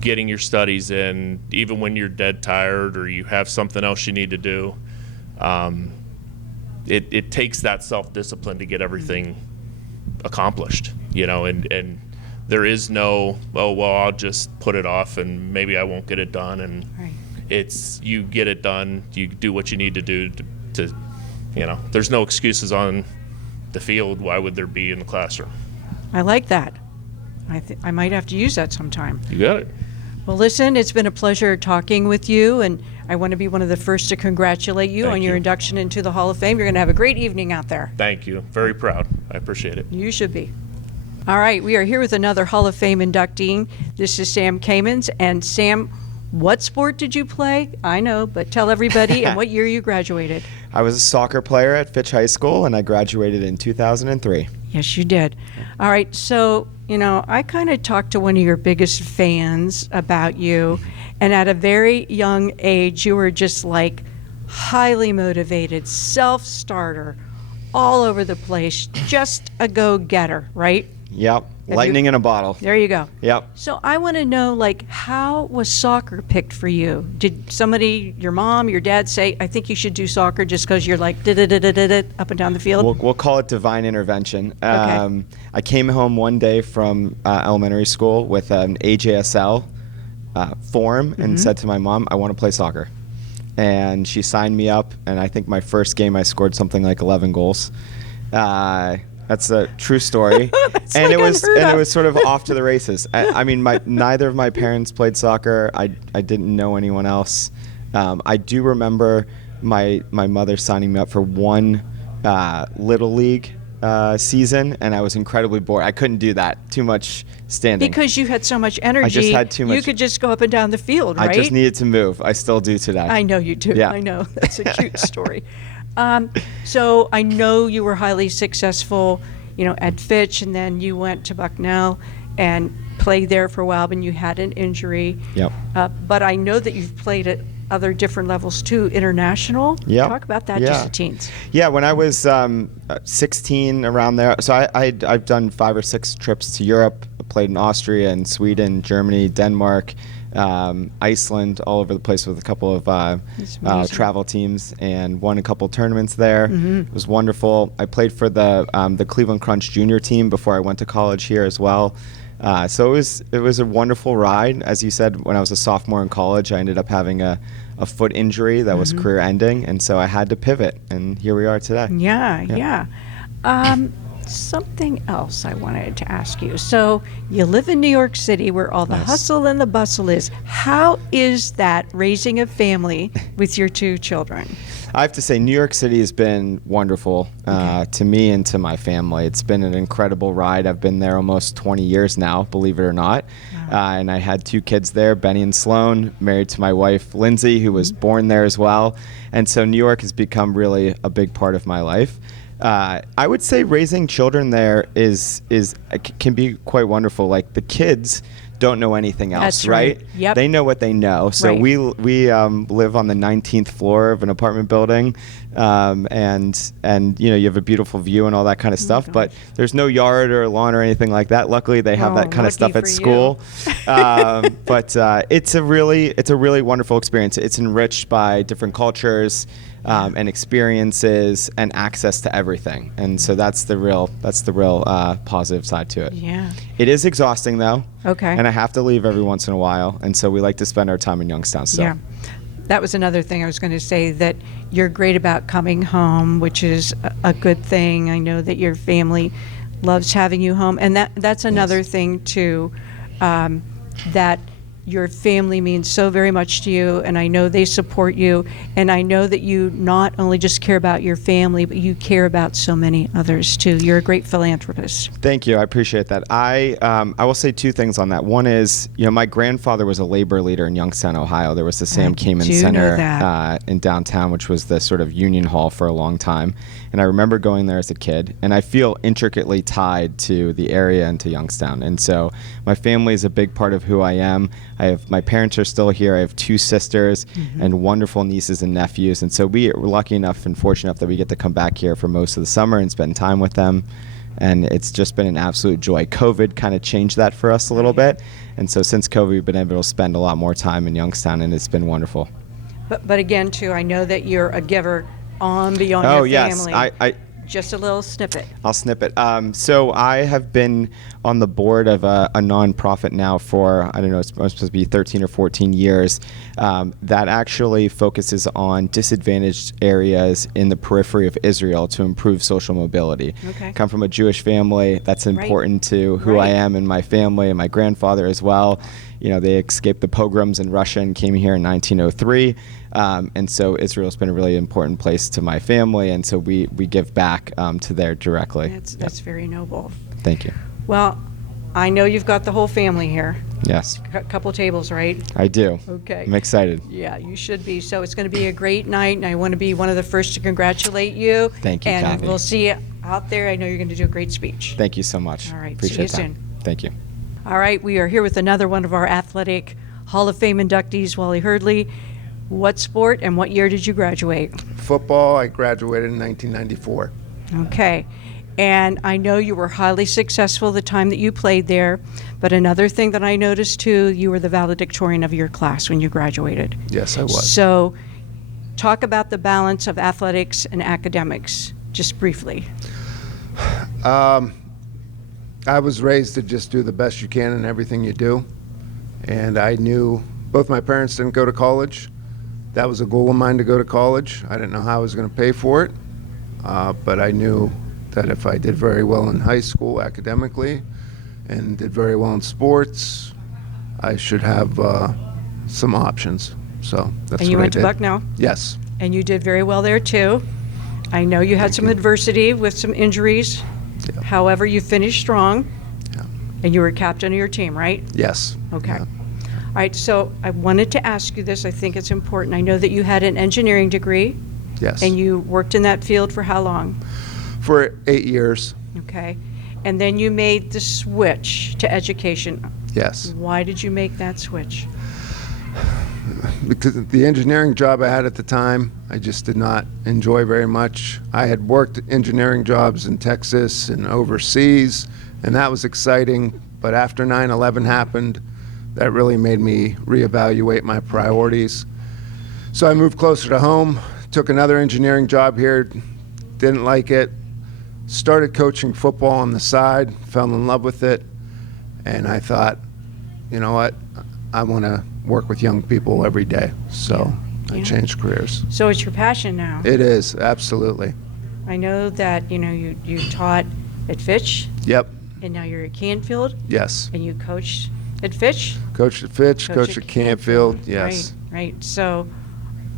getting your studies in, even when you're dead tired or you have something else you need to do, it takes that self-discipline to get everything accomplished, and there is no, I'll just put it off and maybe I won't get it done. And Right. it's, you get it done, you do what you need to do to there's no excuses on the field. Why would there be in the classroom? I like that. I might have to use that sometime. You got it. Well, listen, it's been a pleasure talking with you, and I want to be one of the first to congratulate you Thank on your you. induction into the Hall of Fame. You're going to have a great evening out there. Thank you. Very proud. I appreciate it. You should be. All right, we are here with another Hall of Fame inductee. This is Sam Kamens. And Sam, what sport did you play? I know, but tell everybody, and what year you graduated. I was a soccer player at Fitch High School, and I graduated in 2003. Yes, you did. All right, so, I kind of talked to one of your biggest fans about you, and at a very young age, you were just like highly motivated, self-starter, all over the place, just a go-getter, right? Yep, lightning in a bottle. There you go. Yep. So I want to know, how was soccer picked for you? Did somebody, your mom, your dad, say, I think you should do soccer just because you're like up and down the field? We'll call it divine intervention. Okay. I came home one day from elementary school with an AJSL form and said to my mom, I want to play soccer. And she signed me up, and I think my first game I scored something like 11 goals. That's a true story. And it was sort of off to the races. I mean, neither of my parents played soccer. I didn't know anyone else. I do remember my mother signing me up for one Little League season, and I was incredibly bored. I couldn't do that. Too much standing. Because you had so much energy. I just had too much. You could just go up and down the field, right? I just needed to move. I still do today. I know you do. Yeah. I know. That's a cute story. So I know you were highly successful, at Fitch, and then you went to Bucknell and played there for a while, but you had an injury. Yep. But I know that you've played at other different levels too, international. Yep. Talk about that, Yeah. just the teens. Yeah, when I was 16, around there, so I've done 5 or 6 trips to Europe. I played in Austria and Sweden, Germany, Denmark, Iceland, all over the place with a couple of That's amazing. travel teams, and won a couple tournaments there. It was wonderful. I played for the Cleveland Crunch junior team before I went to college here as well. So it was a wonderful ride. As you said, when I was a sophomore in college, I ended up having a foot injury that was career ending, and so I had to pivot, and here we are today. Yeah. something else I wanted to ask you. So you live in New York City where all the hustle and the bustle is. How is that raising a family with your 2 children? I have to say, New York City has been wonderful to me and to my family. It's been an incredible ride. I've been there almost 20 years now, believe it or not. And I had 2 kids there, Benny and Sloan, married to my wife, Lindsay, who was born there as well. And so New York has become really a big part of my life. I would say raising children there can be quite wonderful. Like, the kids don't know anything else, That's right. Yep. They know what they know. So Right. we live on the 19th floor of an apartment building, and you have a beautiful view and all that kind of stuff. But there's no yard or lawn or anything like that. Luckily, they have that kind of lucky stuff at for school. But it's a really wonderful experience. It's enriched by different cultures. And experiences and access to everything, and so that's the real positive side to it. Yeah. It is exhausting though. Okay. And I have to leave every once in a while, and so we like to spend our time in Youngstown. So. Yeah. That was another thing I was going to say, that you're great about coming home, which is a good thing. I know that your family loves having you home, and that's another thing too, that your family means so very much to you, and I know they support you, and I know that you not only just care about your family, but you care about so many others too. You're a great philanthropist. Thank you. I appreciate that. I will say 2 things on that. One is, my grandfather was a labor leader in Youngstown, Ohio. There was the Sam Kamen do know Center that. in downtown, which was the sort of union hall for a long time. And I remember going there as a kid, and I feel intricately tied to the area and to Youngstown. And so my family is a big part of who I am. My parents are still here. I have 2 sisters and wonderful nieces and nephews. And so we're lucky enough and fortunate enough that we get to come back here for most of the summer and spend time with them. And it's just been an absolute joy. COVID kind of changed that for us a little bit. And so since COVID, we've been able to spend a lot more time in Youngstown, and it's been wonderful. But again, too, I know that you're a giver on beyond your family. Yes. Just a little snippet. I'll snip it. So I have been on the board of a nonprofit now for, I don't know, it's supposed to be 13 or 14 years, that actually focuses on disadvantaged areas in the periphery of Israel to improve social mobility. Okay. Come from a Jewish family. That's important to who I am and my family and my grandfather as well. They escaped the pogroms in Russia and came here in 1903. And so Israel's been a really important place to my family, and so we give back to there directly. That's very noble. Thank you. Well, I know you've got the whole family here. Yes. Couple tables, right? I do. Okay. I'm excited. Yeah, you should be. So it's going to be a great night, and I want to be one of the first to congratulate you. Thank you, And Kathy. we'll see you out there. I know you're going to do a great speech. Thank you so much. All right. Appreciate See you that. soon. Thank you. All right, we are here with another one of our athletic Hall of Fame inductees, Wally Hurdley. What sport and what year did you graduate? Football, I graduated in 1994. Okay. And I know you were highly successful the time that you played there, but another thing that I noticed too, you were the valedictorian of your class when you graduated. Yes, I was. So talk about the balance of athletics and academics, just briefly. I was raised to just do the best you can in everything you do. And I knew both my parents didn't go to college. That was a goal of mine, to go to college. I didn't know how I was going to pay for it, but I knew that if I did very well in high school academically and did very well in sports, I should have some options. So that's And you what went I to did. Bucknell? Yes. And you did very well there too. I know you had some adversity with some injuries. Yeah. However, you finished strong. Yeah. And you were captain of your team, right? Yes. Okay. Yeah. All right, so I wanted to ask you this. I think it's important. I know that you had an engineering degree. Yes. And you worked in that field for how long? For 8 years. Okay. And then you made the switch to education. Yes. Why did you make that switch? Because the engineering job I had at the time, I just did not enjoy very much. I had worked engineering jobs in Texas and overseas, and that was exciting. But after 9/11 happened, that really made me reevaluate my priorities. So I moved closer to home, took another engineering job here, didn't like it, started coaching football on the side, fell in love with it, and I thought, you know what, I want to work with young people every day. So I changed careers. So it's your passion now. It is, absolutely. I know that, you taught at Fitch, Yep. and now you're at Canfield, Yes. and you coached at Fitch? Coached at Fitch, Coach coached at at Canfield. Yes. Right. So,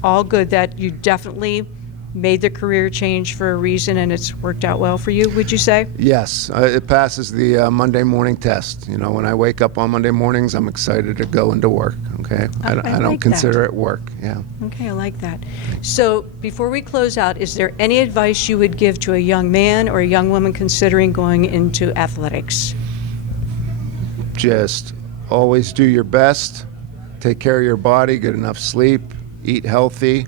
all good that you definitely made the career change for a reason, and it's worked out well for you, would you say? Yes. It passes the Monday morning test. You know, when I wake up on Monday mornings, I'm excited to go into work. Okay. I I don't like consider that. it work. Yeah. Okay, I like that. So, before we close out, is there any advice you would give to a young man or a young woman considering going into athletics? Just always do your best. Take care of your body, get enough sleep, eat healthy,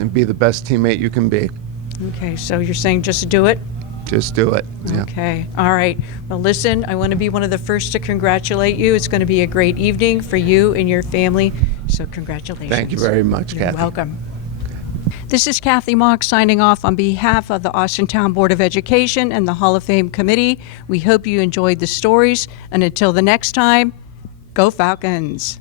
and be the best teammate you can be. Okay, so you're saying just do it? Just do it. Yeah. Okay, all right. Well, listen, I want to be one of the first to congratulate you. It's going to be a great evening for you and your family, so congratulations. Thank you very much, You're Kathy. welcome. This is Kathy Mock signing off on behalf of the Austintown Board of Education and the Hall of Fame Committee. We hope you enjoyed the stories, and until the next time, go Falcons.